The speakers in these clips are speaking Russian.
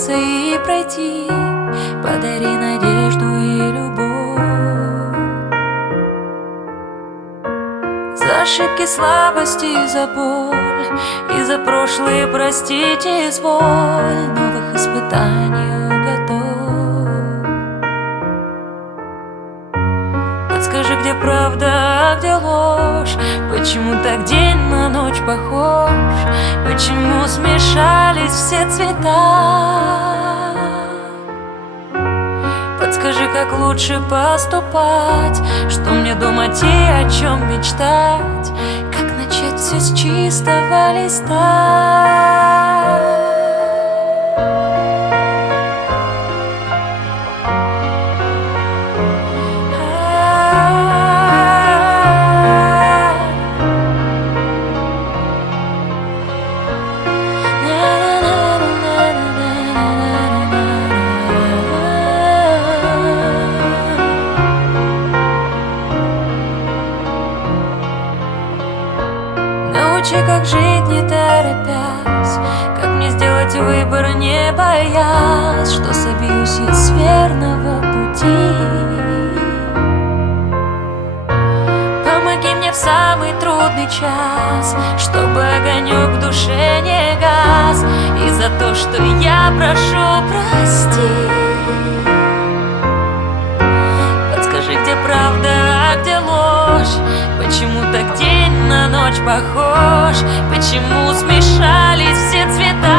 остановиться и пройти. Подари надежду и любовь. За ошибки, слабости и за боль, и за прошлое простите изволь. Новых испытаний готов. Подскажи, где правда, а где ложь? Почему так день на ночь похож? Почему смешались все цвета? Подскажи, как лучше поступать, что мне думать и о чем мечтать, как начать все с чистого листа. Научи, как жить, не торопясь, как мне сделать выбор, не боясь, что собьюсь я с верного пути. Помоги мне в самый трудный час, чтобы огонек в душе не гас, и за то, что я прошу, прости. Подскажи, где правда, а где ложь? Почему так день на ночь похож? Почему смешались все цвета?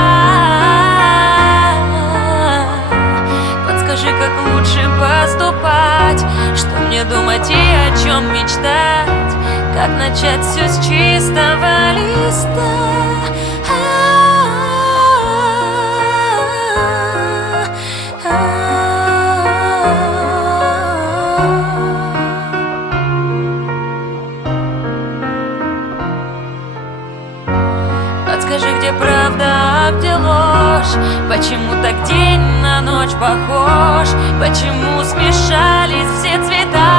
Подскажи, как лучше поступать, что мне думать и о чем мечтать, как начать все с чистого листа. Подскажи, где правда, а где ложь? Почему так день на ночь похож? Почему смешались все цвета?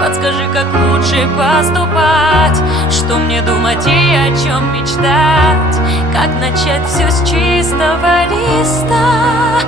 Подскажи, как лучше поступать, что мне думать и о чем мечтать, как начать все с чистого листа.